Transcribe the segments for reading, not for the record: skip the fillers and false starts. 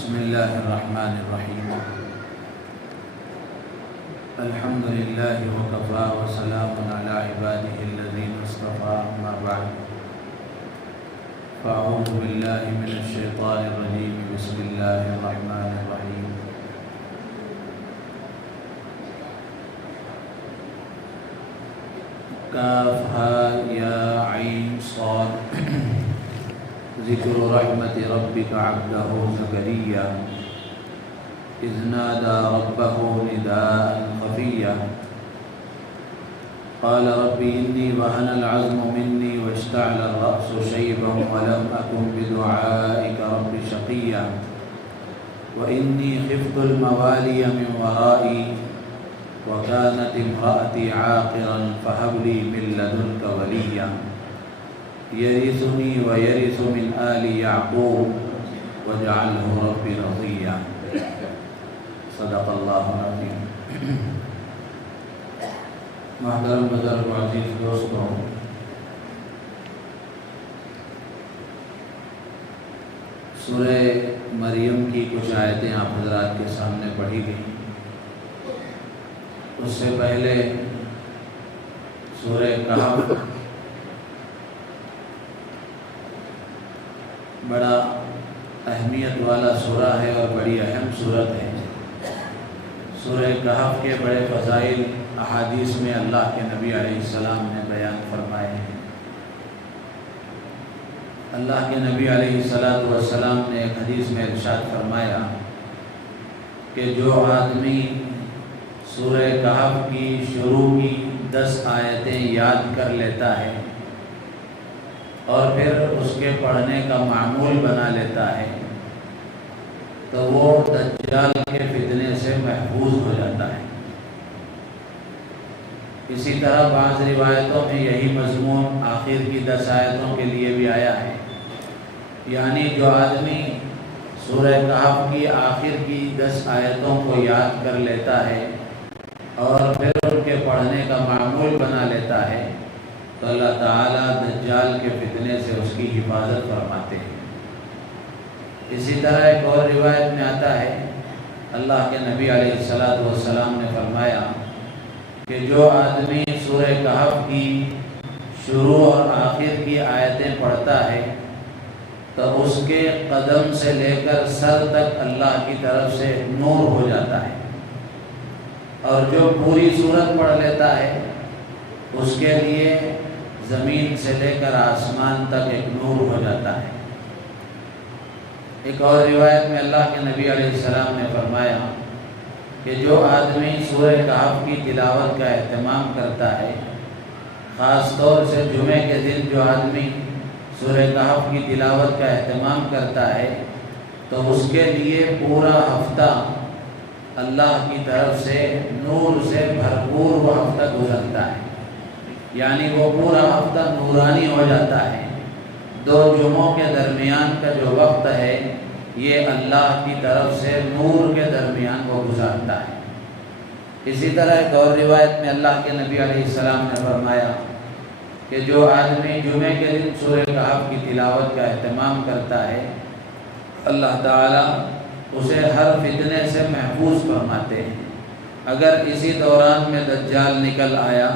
بسم اللہ الرحمن الرحیم الحمد للہ وکفی وسلام علی عبادہ الذین اصطفی اما بعد فاعوذ باللہ من الشیطان الرجیم بسم اللہ الرحمن الرحیم کاف ہا یا عین صاد ذکر رحمت ربک عبدہ زکریا اذ نادى ربه نداء خفيا قال رب إني وهن العظم مني واشتعل الرأس شيبا ولم أكن بدعائك رب شقيا وإني خفت الموالي من ورائي وكانت امرأتي عاقرا فهب لي من لدنك وليا يرثني ويرث من آل يعقوب واجعله رب رضيا صدق اللہ العظیم۔ محترم بزرگ و عزیز دوستوں، سورہ مریم کی کچھ آیتیں آپ حضرات کے سامنے پڑھی گئیں۔ اس سے پہلے سورہ کہف بڑا اہمیت والا سورہ ہے اور بڑی اہم سورت ہے۔ سورہ کہف کے بڑے فضائل احادیث میں اللہ کے نبی علیہ السلام نے بیان فرمائے ہیں۔ اللہ کے نبی علیہ السلام نے ایک حدیث میں ارشاد فرمایا کہ جو آدمی سورہ کہف کی شروع کی 10 آیتیں یاد کر لیتا ہے اور پھر اس کے پڑھنے کا معمول بنا لیتا ہے تو وہ دجال کے فتنے سے محفوظ ہو جاتا ہے۔ اسی طرح بعض روایتوں میں یہی مضمون آخر کی 10 آیتوں کے لیے بھی آیا ہے، یعنی جو آدمی سورہ کہف کی آخر کی 10 آیتوں کو یاد کر لیتا ہے اور پھر ان کے پڑھنے کا معمول بنا لیتا ہے تو اللہ تعالیٰ دجال کے فتنے سے اس کی حفاظت فرماتے ہیں۔ اسی طرح ایک اور روایت میں آتا ہے، اللہ کے نبی علیہ السلام نے فرمایا کہ جو آدمی سورہ کہف کی شروع اور آخر کی آیتیں پڑھتا ہے تو اس کے قدم سے لے کر سر تک اللہ کی طرف سے نور ہو جاتا ہے، اور جو پوری سورت پڑھ لیتا ہے اس کے لیے زمین سے لے کر آسمان تک ایک نور ہو جاتا ہے۔ ایک اور روایت میں اللہ کے نبی علیہ السلام نے فرمایا کہ جو آدمی سورہ کہف کی تلاوت کا اہتمام کرتا ہے، خاص طور سے جمعے کے دن جو آدمی سورہ کہف کی تلاوت کا اہتمام کرتا ہے تو اس کے لیے پورا ہفتہ اللہ کی طرف سے نور سے بھرپور وہ ہفتہ گزرتا ہے، یعنی وہ پورا ہفتہ نورانی ہو جاتا ہے۔ 2 جمعوں کے درمیان کا جو وقت ہے یہ اللہ کی طرف سے نور کے درمیان وہ گزارتا ہے۔ اسی طرح ایک اور روایت میں اللہ کے نبی علیہ السلام نے فرمایا کہ جو آدمی جمعے کے دن سورہ کہف کی تلاوت کا اہتمام کرتا ہے اللہ تعالیٰ اسے ہر فتنے سے محفوظ فرماتے ہیں۔ اگر اسی دوران میں دجال نکل آیا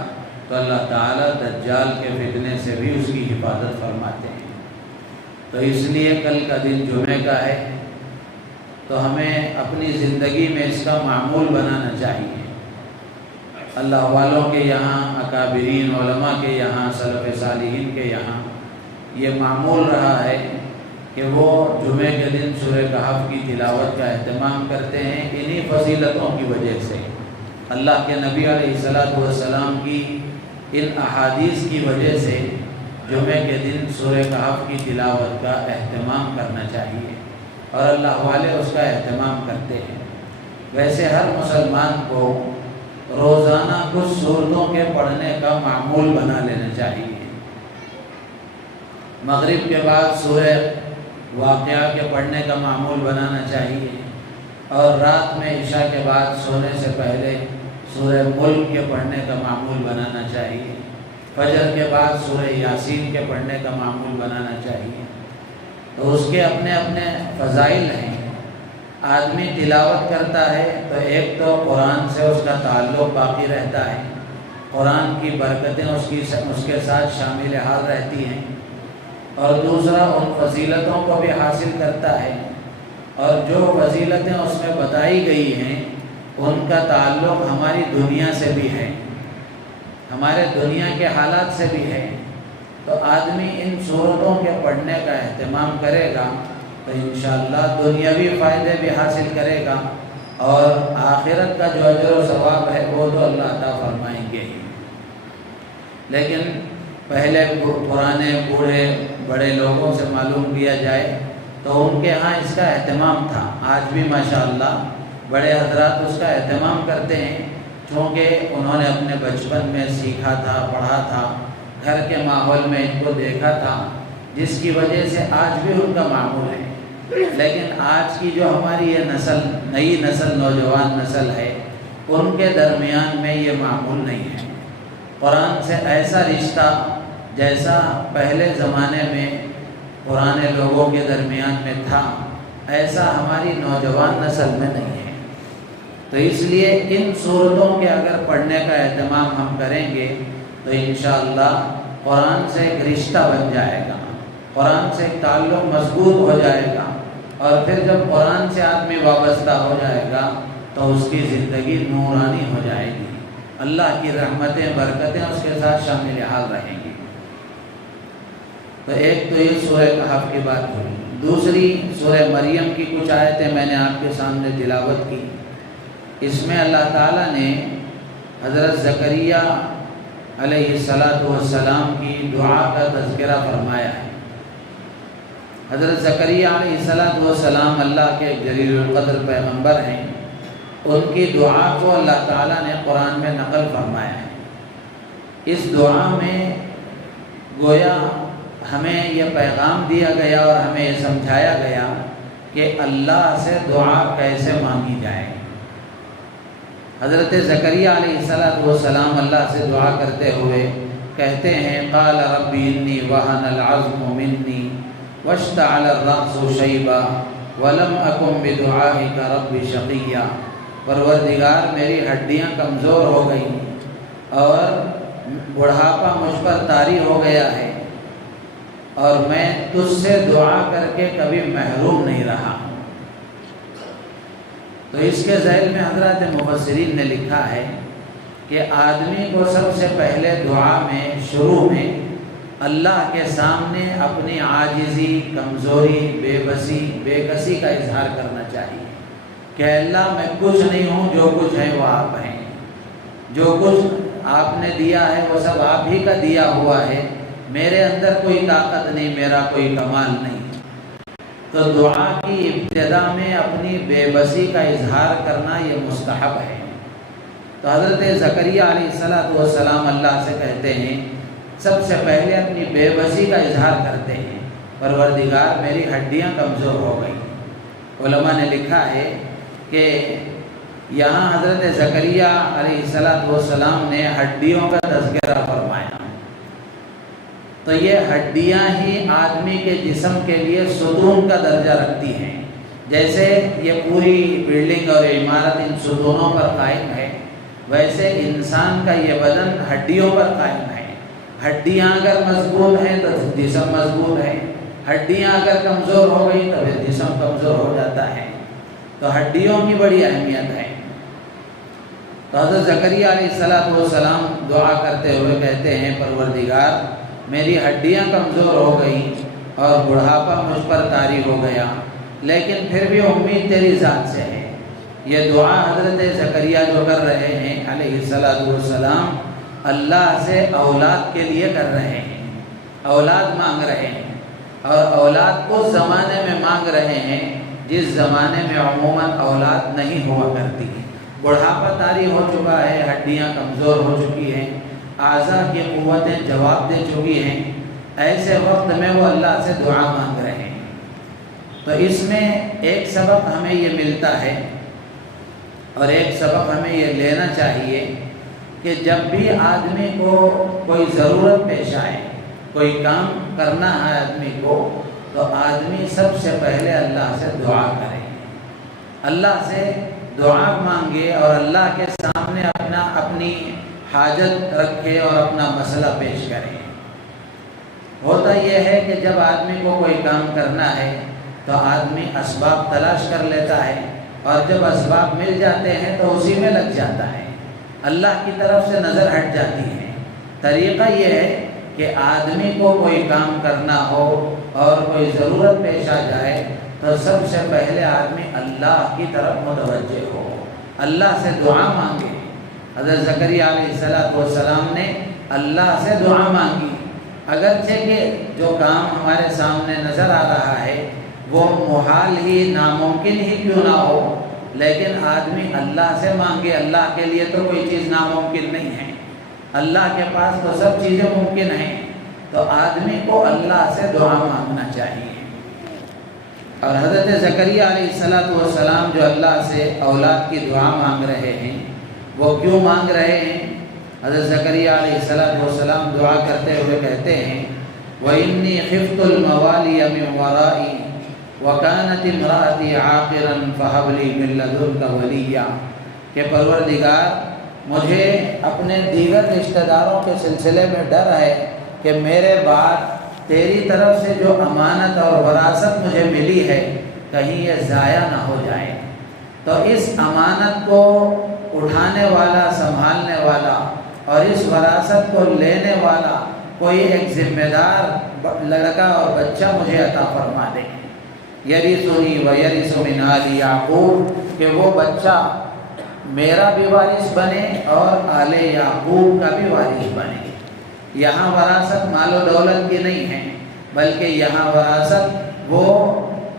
تو اللہ تعالیٰ دجال کے فتنے سے بھی اس کی حفاظت فرماتے ہیں۔ تو اس لیے کل کا دن جمعے کا ہے تو ہمیں اپنی زندگی میں اس کا معمول بنانا چاہیے۔ اللہ والوں کے یہاں، اکابرین علماء کے یہاں، سلف صالحین کے یہاں یہ معمول رہا ہے کہ وہ جمعے کے دن سورہ کہف کی تلاوت کا اہتمام کرتے ہیں۔ انہی فضیلتوں کی وجہ سے، اللہ کے نبی علیہ السلام کی ان احادیث کی وجہ سے جمعے کے دن سورہ کہف کی تلاوت کا اہتمام کرنا چاہیے، اور اللہ والے اس کا اہتمام کرتے ہیں۔ ویسے ہر مسلمان کو روزانہ کچھ سورتوں کے پڑھنے کا معمول بنا لینا چاہیے۔ مغرب کے بعد سورہ واقعہ کے پڑھنے کا معمول بنانا چاہیے، اور رات میں عشاء کے بعد سونے سے پہلے سورہ ملک کے پڑھنے کا معمول بنانا چاہیے۔ فجر کے بعد سورہ یاسین کے پڑھنے کا معمول بنانا چاہیے۔ تو اس کے اپنے اپنے فضائل ہیں، آدمی تلاوت کرتا ہے تو ایک تو قرآن سے اس کا تعلق باقی رہتا ہے، قرآن کی برکتیں اس کے ساتھ شامل حال رہتی ہیں، اور دوسرا ان فضیلتوں کو بھی حاصل کرتا ہے، اور جو فضیلتیں اس میں بتائی گئی ہیں ان کا تعلق ہماری دنیا سے بھی ہے، ہمارے دنیا کے حالات سے بھی ہے۔ تو آدمی ان صورتوں کے پڑھنے کا اہتمام کرے گا تو انشاءاللہ دنیاوی فائدے بھی حاصل کرے گا، اور آخرت کا جو اجر و ثواب ہے وہ تو اللہ عطا فرمائیں گے ہی۔ لیکن پہلے پرانے بوڑھے بڑے لوگوں سے معلوم کیا جائے تو ان کے ہاں اس کا اہتمام تھا، آج بھی ماشاءاللہ بڑے حضرات اس کا اہتمام کرتے ہیں، چونکہ انہوں نے اپنے بچپن میں سیکھا تھا، پڑھا تھا، گھر کے ماحول میں ان کو دیکھا تھا، جس کی وجہ سے آج بھی ان کا معمول ہے۔ لیکن آج کی جو ہماری یہ نسل، نئی نسل، نوجوان نسل ہے، ان کے درمیان میں یہ معمول نہیں ہے۔ قرآن سے ایسا رشتہ جیسا پہلے زمانے میں پرانے لوگوں کے درمیان میں تھا، ایسا ہماری نوجوان نسل میں نہیں ہے۔ تو اس لیے ان صورتوں کے اگر پڑھنے کا اہتمام ہم کریں گے تو انشاءاللہ قرآن سے ایک رشتہ بن جائے گا، قرآن سے ایک تعلق مضبوط ہو جائے گا، اور پھر جب قرآن سے آدمی وابستہ ہو جائے گا تو اس کی زندگی نورانی ہو جائے گی، اللہ کی رحمتیں برکتیں اس کے ساتھ شامل حال رہیں گی۔ تو ایک تو یہ سورہ کہف کی بات ہوئی، دوسری سورہ مریم کی کچھ آیتیں میں نے آپ کے سامنے تلاوت کی۔ اس میں اللہ تعالیٰ نے حضرت زکریا علیہ السلام کی دعا کا تذکرہ فرمایا ہے۔ حضرت زکریا علیہ السلام اللہ کے جلیل القدر پیغمبر ہیں، ان کی دعا کو اللہ تعالیٰ نے قرآن میں نقل فرمایا ہے۔ اس دعا میں گویا ہمیں یہ پیغام دیا گیا اور ہمیں یہ سمجھایا گیا کہ اللہ سے دعا کیسے مانگی جائے۔ حضرت زکریا علیہ السلام اللہ سے دعا کرتے ہوئے کہتے ہیں قال رب انی وہن العظم منی واشتعل الرأس شیبا ولم اکن بدعائک رب شقیا۔ پروردگار میری ہڈیاں کمزور ہو گئیں اور بڑھاپا مجھ پر طاری ہو گیا ہے، اور میں تجھ سے دعا کر کے کبھی محروم نہیں رہا۔ تو اس کے ذیل میں حضرات مفسرین نے لکھا ہے کہ آدمی کو سب سے پہلے دعا میں شروع میں اللہ کے سامنے اپنی عاجزی، کمزوری، بے بسی، بے کسی کا اظہار کرنا چاہیے کہ اللہ میں کچھ نہیں ہوں، جو کچھ ہے وہ آپ ہیں، جو کچھ آپ نے دیا ہے وہ سب آپ ہی کا دیا ہوا ہے، میرے اندر کوئی طاقت نہیں، میرا کوئی کمال نہیں۔ تو دعا کی ابتدا میں اپنی بے بسی کا اظہار کرنا یہ مستحب ہے۔ تو حضرت زکریا علیہ السلام اللہ سے کہتے ہیں، سب سے پہلے اپنی بے بسی کا اظہار کرتے ہیں، پروردگار میری ہڈیاں کمزور ہو گئی۔ علماء نے لکھا ہے کہ یہاں حضرت زکریا علیہ السلام نے ہڈیوں کا تذکرہ فرمایا، تو یہ ہڈیاں ہی آدمی کے جسم کے لیے ستون کا درجہ رکھتی ہیں۔ جیسے یہ پوری بلڈنگ اور عمارت ان ستونوں پر قائم ہے، ویسے انسان کا یہ بدن ہڈیوں پر قائم ہے۔ ہڈیاں اگر مضبوط ہیں تو جسم مضبوط ہے، ہڈیاں اگر کمزور ہو گئی تو پھر جسم کمزور ہو جاتا ہے۔ تو ہڈیوں کی بڑی اہمیت ہے۔ تو حضرت زکریا علیہ السلام دعا کرتے ہوئے کہتے ہیں، پروردگار میری ہڈیاں کمزور ہو گئیں اور بڑھاپا مجھ پر طاری ہو گیا، لیکن پھر بھی امید تیری ذات سے ہے۔ یہ دعا حضرت زکریا جو کر رہے ہیں علیہ السلام، اللہ سے اولاد کے لیے کر رہے ہیں، اولاد مانگ رہے ہیں، اور اولاد اس زمانے میں مانگ رہے ہیں جس زمانے میں عموماً اولاد نہیں ہوا کرتی، بڑھاپا طاری ہو چکا ہے، ہڈیاں کمزور ہو چکی ہیں، اعضاء کی قوتیں جواب دے چکی ہیں، ایسے وقت میں وہ اللہ سے دعا مانگ رہے ہیں۔ تو اس میں ایک سبق ہمیں یہ ملتا ہے، اور ایک سبق ہمیں یہ لینا چاہیے کہ جب بھی آدمی کو کوئی ضرورت پیش آئے، کوئی کام کرنا ہے آدمی کو، تو آدمی سب سے پہلے اللہ سے دعا کرے۔ اللہ سے دعا مانگے اور اللہ کے سامنے اپنی حاجت رکھے اور اپنا مسئلہ پیش کرے۔ ہوتا یہ ہے کہ جب آدمی کو کوئی کام کرنا ہے تو آدمی اسباب تلاش کر لیتا ہے، اور جب اسباب مل جاتے ہیں تو اسی میں لگ جاتا ہے، اللہ کی طرف سے نظر ہٹ جاتی ہے۔ طریقہ یہ ہے کہ آدمی کو کوئی کام کرنا ہو اور کوئی ضرورت پیش آ جائے تو سب سے پہلے آدمی اللہ کی طرف متوجہ ہو، اللہ سے دعا مانگے۔ حضرت زکریا علیہ السلام نے اللہ سے دعا مانگی، اگرچہ کہ جو کام ہمارے سامنے نظر آ رہا ہے وہ محال ہی، ناممکن ہی کیوں نہ ہو، لیکن آدمی اللہ سے مانگے۔ اللہ کے لیے تو کوئی چیز ناممکن نہیں ہے، اللہ کے پاس تو سب چیزیں ممکن ہیں، تو آدمی کو اللہ سے دعا مانگنا چاہیے۔ اور حضرت زکریا علیہ السلام جو اللہ سے اولاد کی دعا مانگ رہے ہیں، وہ کیوں مانگ رہے ہیں؟ حضرت زکریا علیہ السلام دعا کرتے ہوئے کہتے ہیں وَإِنِّي خِفْتُ الْمَوَالِيَ مِنْ وَرَائِي وَكَانَتِ امْرَأَتِي عَاقِرًا فَهَبْ لِي مِن لَّدُنكَ وَلِيًّا، کہ پروردگار مجھے اپنے دیگر رشتہ داروں کے سلسلے میں ڈر ہے کہ میرے بعد تیری طرف سے جو امانت اور وراثت مجھے ملی ہے کہیں یہ ضائع نہ ہو جائے، تو اس امانت کو اٹھانے والا، سنبھالنے والا اور اس وراثت کو لینے والا کوئی ایک ذمہ دار لڑکا اور بچہ مجھے عطا فرما دے، یرثنی و یرث من آل یعقوب، کہ وہ بچہ میرا بھی وارث بنے اور آل یعقوب کا بھی وارث بنے۔ یہاں وراثت مال و دولت کی نہیں ہے، بلکہ یہاں وراثت وہ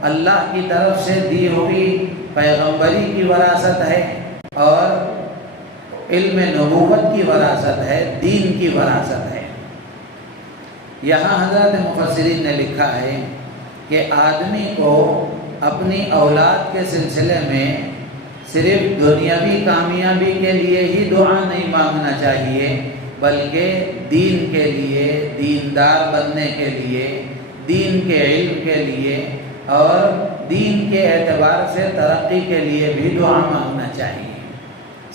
اللہ کی طرف سے دی ہوئی پیغمبری کی وراثت ہے اور علم نبوت کی وراثت ہے، دین کی وراثت ہے۔ یہاں حضرت مفسرین نے لکھا ہے کہ آدمی کو اپنی اولاد کے سلسلے میں صرف دنیاوی کامیابی کے لیے ہی دعا نہیں مانگنا چاہیے، بلکہ دین کے لیے، دیندار بننے کے لیے، دین کے علم کے لیے اور دین کے اعتبار سے ترقی کے لیے بھی دعا مانگنا چاہیے۔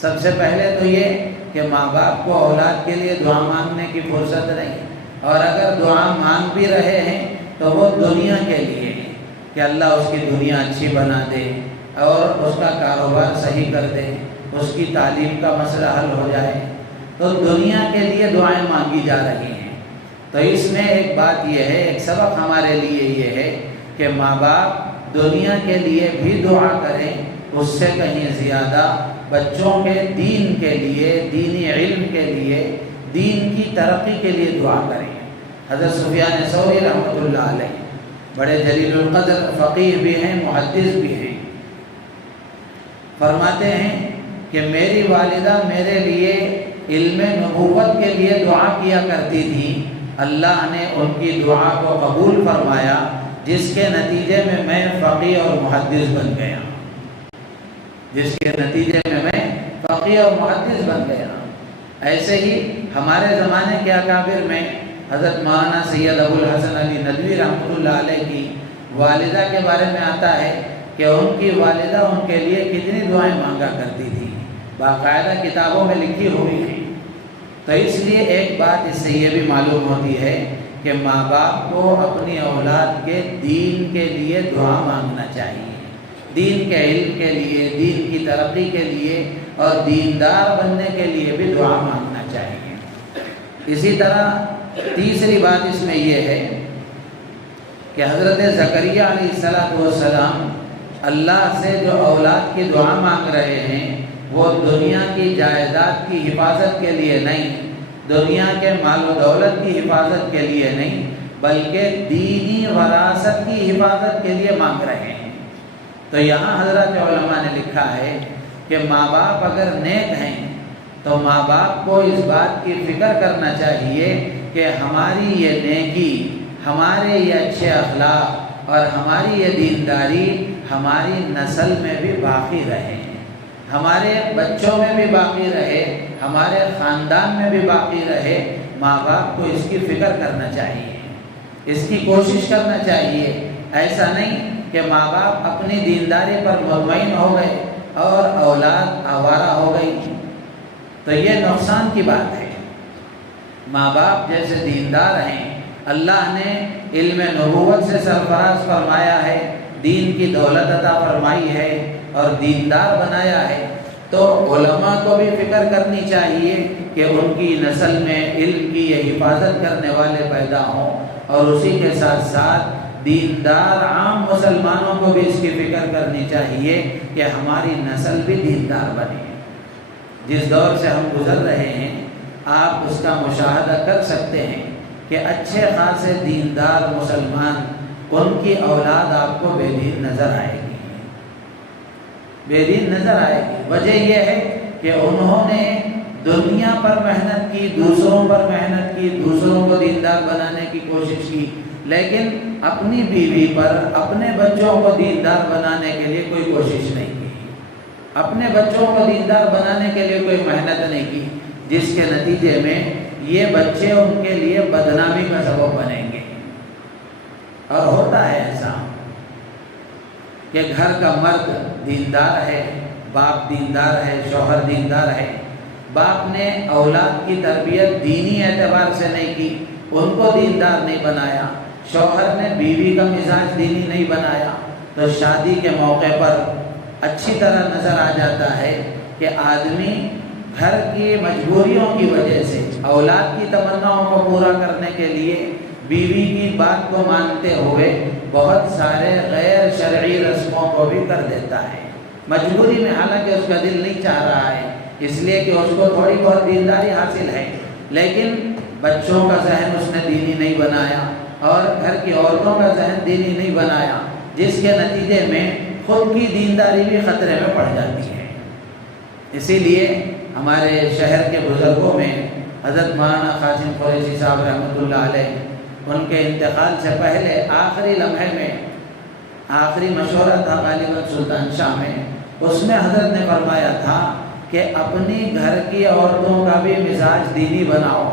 سب سے پہلے تو یہ کہ ماں باپ کو اولاد کے لیے دعا مانگنے کی فرصت نہیں، اور اگر دعا مانگ بھی رہے ہیں تو وہ دنیا کے لیے کہ اللہ اس کی دنیا اچھی بنا دے اور اس کا کاروبار صحیح کر دے، اس کی تعلیم کا مسئلہ حل ہو جائے، تو دنیا کے لیے دعائیں مانگی جا رہی ہیں۔ تو اس میں ایک بات یہ ہے، ایک سبق ہمارے لیے یہ ہے کہ ماں باپ دنیا کے لیے بھی دعا کریں، اس سے کہیں زیادہ بچوں کے دین کے لیے، دینی علم کے لیے، دین کی ترقی کے لیے دعا کریں۔ حضرت سفیان ثوری رحمۃ اللہ علیہ بڑے جلیل القدر فقیہ بھی ہیں، محدث بھی ہیں، فرماتے ہیں کہ میری والدہ میرے لیے علم نبوت کے لیے دعا کیا کرتی تھی، اللہ نے ان کی دعا کو قبول فرمایا، جس کے نتیجے میں میں فقیہ اور محدث بن گیا، جس کے نتیجے میں میں فقیہ اور محدث بن گیا۔ ایسے ہی ہمارے زمانے کے اکابر میں حضرت مولانا سید ابو الحسن علی ندوی رحمۃ اللہ علیہ کی والدہ کے بارے میں آتا ہے کہ ان کی والدہ ان کے لیے کتنی دعائیں مانگا کرتی تھی، باقاعدہ کتابوں میں لکھی ہوئی ہیں۔ تو اس لیے ایک بات اس سے یہ بھی معلوم ہوتی ہے کہ ماں باپ کو اپنی اولاد کے دین کے لیے دعا مانگنا چاہیے، دین کے علم کے لیے، دین کی ترقی کے لیے اور دیندار بننے کے لیے بھی دعا مانگنا چاہیے۔ اسی طرح تیسری بات اس میں یہ ہے کہ حضرت زکریا علیہ السلام اللہ سے جو اولاد کی دعا مانگ رہے ہیں وہ دنیا کی جائیداد کی حفاظت کے لیے نہیں، دنیا کے مال و دولت کی حفاظت کے لیے نہیں، بلکہ دینی وراثت کی حفاظت کے لیے مانگ رہے ہیں۔ تو یہاں حضرت علماء نے لکھا ہے کہ ماں باپ اگر نیک ہیں تو ماں باپ کو اس بات کی فکر کرنا چاہیے کہ ہماری یہ نیکی، ہمارے یہ اچھے اخلاق اور ہماری یہ دینداری ہماری نسل میں بھی باقی رہے، ہمارے بچوں میں بھی باقی رہے، ہمارے خاندان میں بھی باقی رہے۔ ماں باپ کو اس کی فکر کرنا چاہیے، اس کی کوشش کرنا چاہیے۔ ایسا نہیں کہ ماں باپ اپنی دینداری پر مطمئن ہو گئے اور اولاد آوارہ ہو گئی، تو یہ نقصان کی بات ہے۔ ماں باپ جیسے دیندار ہیں، اللہ نے علم نبوت سے سرفراز فرمایا ہے، دین کی دولت عطا فرمائی ہے اور دیندار بنایا ہے، تو علماء کو بھی فکر کرنی چاہیے کہ ان کی نسل میں علم کی یہ حفاظت کرنے والے پیدا ہوں، اور اسی کے ساتھ ساتھ دیندار عام مسلمانوں کو بھی اس کی فکر کرنی چاہیے کہ ہماری نسل بھی دیندار بنے۔ جس دور سے ہم گزر رہے ہیں آپ اس کا مشاہدہ کر سکتے ہیں کہ اچھے خاصے دیندار مسلمان، ان کی اولاد آپ کو بے دین نظر آئے گی، بے دین نظر آئے گی۔ وجہ یہ ہے کہ انہوں نے دنیا پر محنت کی، دوسروں پر محنت کی، دوسروں کو دیندار بنانے کی کوشش کی، لیکن اپنی بیوی پر، اپنے بچوں کو دیندار بنانے کے لیے کوئی کوشش نہیں کی، اپنے بچوں کو دیندار بنانے کے لیے کوئی محنت نہیں کی، جس کے نتیجے میں یہ بچے ان کے لیے بدنامی کا سبب بنیں گے۔ اور ہوتا ہے ایسا کہ گھر کا مرد دیندار ہے، باپ دیندار ہے، شوہر دیندار ہے، باپ نے اولاد کی تربیت دینی اعتبار سے نہیں کی، ان کو دیندار نہیں بنایا، شوہر نے بیوی کا مزاج دینی نہیں بنایا، تو شادی کے موقع پر اچھی طرح نظر آ جاتا ہے کہ آدمی گھر کی مجبوریوں کی وجہ سے، اولاد کی تمناؤں کو پورا کرنے کے لیے بیوی کی بات کو مانتے ہوئے بہت سارے غیر شرعی رسموں کو بھی کر دیتا ہے مجبوری میں، حالانکہ اس کا دل نہیں چاہ رہا ہے، اس لیے کہ اس کو تھوڑی بہت دینداری حاصل ہے، لیکن بچوں کا ذہن اس نے دینی نہیں بنایا اور گھر کی عورتوں کا ذہن دینی نہیں بنایا، جس کے نتیجے میں خود کی دینداری بھی خطرے میں پڑ جاتی ہے۔ اسی لیے ہمارے شہر کے بزرگوں میں حضرت مولانا قاسم قریشی صاحب رحمۃ اللہ علیہ، ان کے انتقال سے پہلے آخری لمحے میں آخری مشورہ تھا غالباً سلطان شاہ میں، اس میں حضرت نے فرمایا تھا کہ اپنی گھر کی عورتوں کا بھی مزاج دینی بناؤ،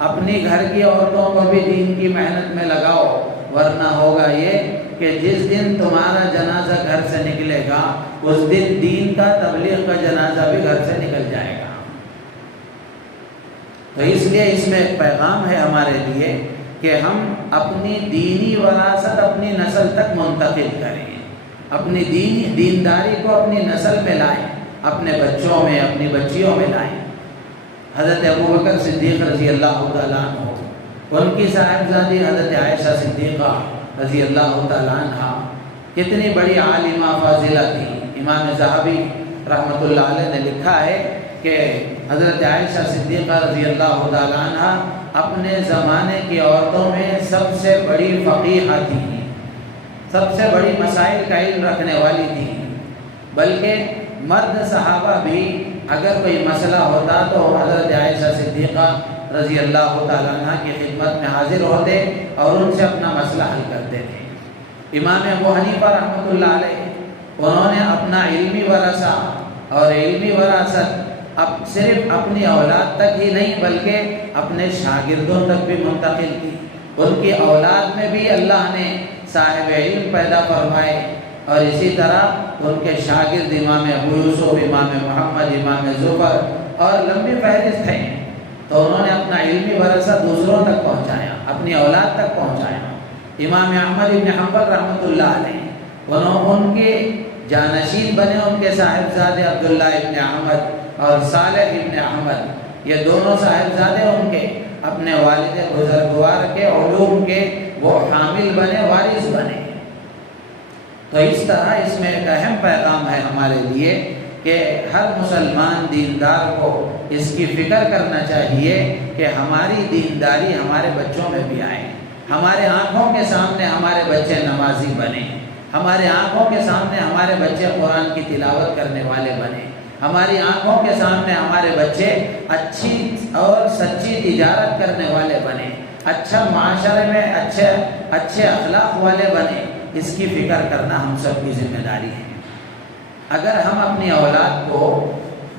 اپنی گھر کی عورتوں کو بھی دین کی محنت میں لگاؤ، ورنہ ہوگا یہ کہ جس دن تمہارا جنازہ گھر سے نکلے گا اس دن دین کا، تبلیغ کا جنازہ بھی گھر سے نکل جائے گا۔ تو اس لیے اس میں ایک پیغام ہے ہمارے لیے کہ ہم اپنی دینی وراثت اپنی نسل تک منتقل کریں، اپنی دینداری کو اپنی نسل میں لائیں، اپنے بچوں میں، اپنی بچیوں میں لائیں۔ حضرت ابوبکر صدیق رضی اللہ تعالیٰ عنہ، ان کی صاحبزادی حضرت عائشہ صدیقہ رضی اللہ تعالیٰ عنہ کتنی بڑی عالمہ فاضلہ تھی۔ امام ذہبی رحمۃ اللہ علیہ نے لکھا ہے کہ حضرت عائشہ صدیقہ رضی اللہ تعالیٰ عنہ اپنے زمانے کی عورتوں میں سب سے بڑی فقیہہ تھی، سب سے بڑی مسائل کا علم رکھنے والی تھی، بلکہ مرد صحابہ بھی اگر کوئی مسئلہ ہوتا تو حضرت عائشہ صدیقہ رضی اللہ تعالیٰ عنہ کی خدمت میں حاضر ہوتے اور ان سے اپنا مسئلہ حل کرتے تھے۔ امام ابو حنیفہ رحمۃ اللہ علیہ، انہوں نے اپنا علمی ورثہ اور علمی وراثت اب صرف اپنی اولاد تک ہی نہیں بلکہ اپنے شاگردوں تک بھی منتقل کی۔ ان کی اولاد میں بھی اللہ نے صاحب علم پیدا فرمائے، اور اسی طرح ان کے شاگرد امام ابو یوسف، امام محمد، امام ظفر اور لمبی فہرست ہے، تو انہوں نے اپنا علمی ورثہ دوسروں تک پہنچایا، اپنی اولاد تک پہنچایا۔ امام احمد ابن حنبل رحمۃ اللہ علیہ، ان کے جانشین بنے ان کے صاحبزادے عبداللہ ابن احمد اور صالح ابن احمد، یہ دونوں صاحبزادے ان کے اپنے والد بزرگوار کے علوم کے وہ حامل بنے، وارث بنے۔ تو اس طرح اس میں ایک اہم پیغام ہے ہمارے لیے کہ ہر مسلمان دیندار کو اس کی فکر کرنا چاہیے کہ ہماری دینداری ہمارے بچوں میں بھی آئے، ہمارے آنکھوں کے سامنے ہمارے بچے نمازی بنے، ہمارے آنکھوں کے سامنے ہمارے بچے قرآن کی تلاوت کرنے والے بنے، ہماری آنکھوں کے سامنے ہمارے بچے اچھی اور سچی تجارت کرنے والے بنے، اچھا معاشرے میں اچھے اخلاق والے بنے۔ اس کی فکر کرنا ہم سب کی ذمہ داری ہے۔ اگر ہم اپنی اولاد کو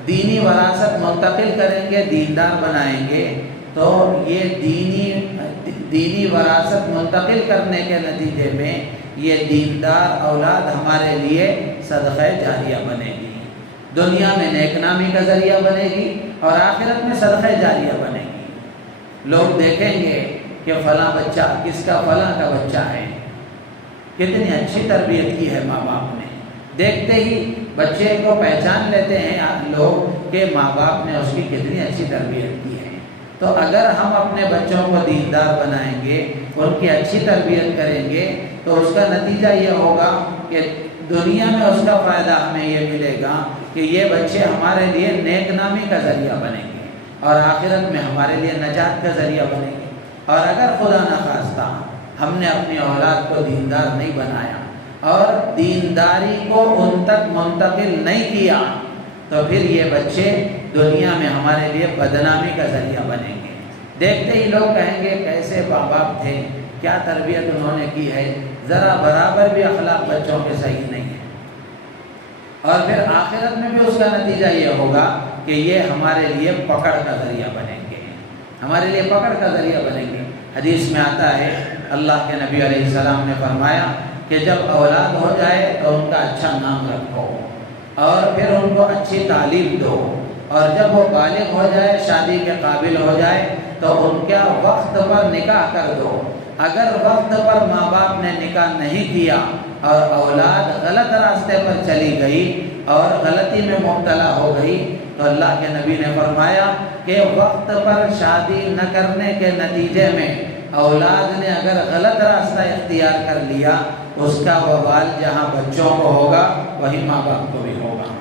دینی وراثت منتقل کریں گے، دیندار بنائیں گے، تو یہ دینی وراثت منتقل کرنے کے نتیجے میں یہ دیندار اولاد ہمارے لیے صدقہ جاریہ بنے گی، دنیا میں نیک نامی کا ذریعہ بنے گی اور آخرت میں صدقہ جاریہ بنے گی۔ لوگ دیکھیں گے کہ فلاں بچہ کس کا، فلاں کا بچہ ہے، کتنی اچھی تربیت کی ہے ماں باپ نے، دیکھتے ہی بچے کو پہچان لیتے ہیں لوگ کہ ماں باپ نے اس کی کتنی اچھی تربیت کی ہے۔ تو اگر ہم اپنے بچوں کو دیندار بنائیں گے، ان کی اچھی تربیت کریں گے، تو اس کا نتیجہ یہ ہوگا کہ دنیا میں اس کا فائدہ ہمیں یہ ملے گا کہ یہ بچے ہمارے لیے نیک نامی کا ذریعہ بنیں گے اور آخرت میں ہمارے لیے نجات کا ذریعہ بنیں گے۔ اور اگر خدا نخواستہ ہم نے اپنی اولاد کو دیندار نہیں بنایا اور دینداری کو ان تک منتقل نہیں کیا، تو پھر یہ بچے دنیا میں ہمارے لیے بدنامی کا ذریعہ بنیں گے۔ دیکھتے ہی لوگ کہیں گے کیسے ماں باپ تھے، کیا تربیت انہوں نے کی ہے، ذرا برابر بھی اخلاق بچوں کے صحیح نہیں ہے۔ اور پھر آخرت میں بھی اس کا نتیجہ یہ ہوگا کہ یہ ہمارے لیے پکڑ کا ذریعہ بنیں گے، ہمارے لیے پکڑ کا ذریعہ بنیں گے۔ حدیث میں آتا ہے اللہ کے نبی علیہ السلام نے فرمایا کہ جب اولاد ہو جائے تو ان کا اچھا نام رکھو اور پھر ان کو اچھی تعلیم دو، اور جب وہ بالغ ہو جائے، شادی کے قابل ہو جائے، تو ان کا وقت پر نکاح کر دو۔ اگر وقت پر ماں باپ نے نکاح نہیں کیا اور اولاد غلط راستے پر چلی گئی اور غلطی میں مبتلا ہو گئی، تو اللہ کے نبی نے فرمایا کہ وقت پر شادی نہ کرنے کے نتیجے میں اولاد نے اگر غلط راستہ اختیار کر لیا، اس کا وبال جہاں بچوں کو ہوگا وہی ماں باپ کو بھی ہوگا۔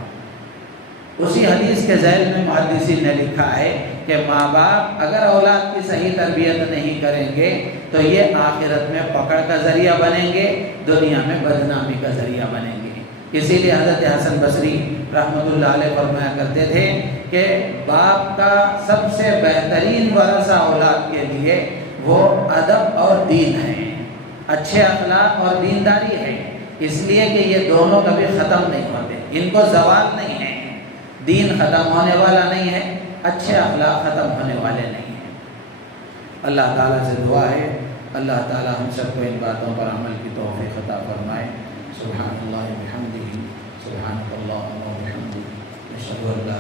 اسی حدیث کے ذیل میں محدثین نے لکھا ہے کہ ماں باپ اگر اولاد کی صحیح تربیت نہیں کریں گے تو یہ آخرت میں پکڑ کا ذریعہ بنیں گے، دنیا میں بدنامی کا ذریعہ بنیں گے۔ اسی لیے حضرت حسن بصری رحمۃ اللہ علیہ فرمایا کرتے تھے کہ باپ کا سب سے بہترین ورثہ اولاد کے لیے وہ ادب اور دین ہے، اچھے اخلاق اور دینداری ہے، اس لیے کہ یہ دونوں کبھی ختم نہیں ہوتے، ان کو زوال نہیں ہے، دین ختم ہونے والا نہیں ہے، اچھے اخلاق ختم ہونے والے نہیں ہیں۔ اللہ تعالیٰ سے دعا ہے اللہ تعالیٰ ہم سب کو ان باتوں پر عمل کی توفیق عطا فرمائے۔ سبحان اللہ و بحمدہ، سبحانک اللہم و بحمدک، اشہد ان لا